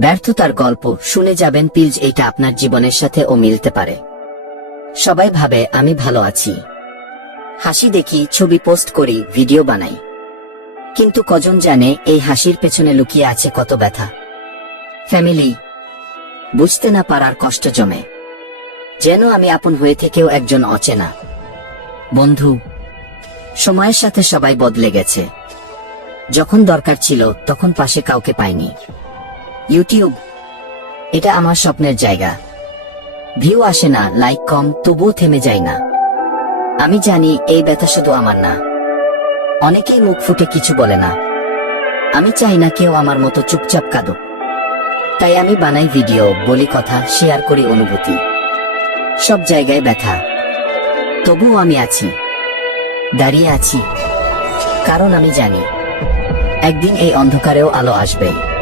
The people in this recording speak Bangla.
ব্যর্থতার গল্প শুনে যাবেন প্লিজ এইটা আপনার জীবনের সাথে ও মিলতে পারে। সবাই ভাবে, আমি ভালো আছি। হাসি দেখি, ছবি পোস্ট করি, ভিডিও বানাই। কিন্তু কজন জানে, এই হাসির পেছনে লুকিয়ে আছে কত ব্যথা। ফ্যামিলি, বুঝতে না পারার কষ্ট জমে। যেন আমি আপন হয়ে থেকেও একজন অচেনা। বন্ধু, সময়ের সাথে সবাই বদলে গেছে। যখন দরকার ছিল, তখন পাশে কাউকে পাইনি। ইউটিউব। এটা আমার স্বপ্নের জায়গা। ভিউ আসে না, লাইক কম, তবুও থেমে যায় না। আমি জানি এই ব্যথা শুধু আমার না। অনেকেই মুখ ফুটে কিছু বলে না। আমি চাই না কেউ আমার মতো চুপচাপ কাঁদুক। তাই আমি বানাই ভিডিও, বলি কথা, শেয়ার করি অনুভূতি। সব জায়গায় ব্যথা। তবুও আমি আছি। দাঁড়িয়ে আছি। কারণ আমি জানি। একদিন এই অন্ধকারেও আলো আসবে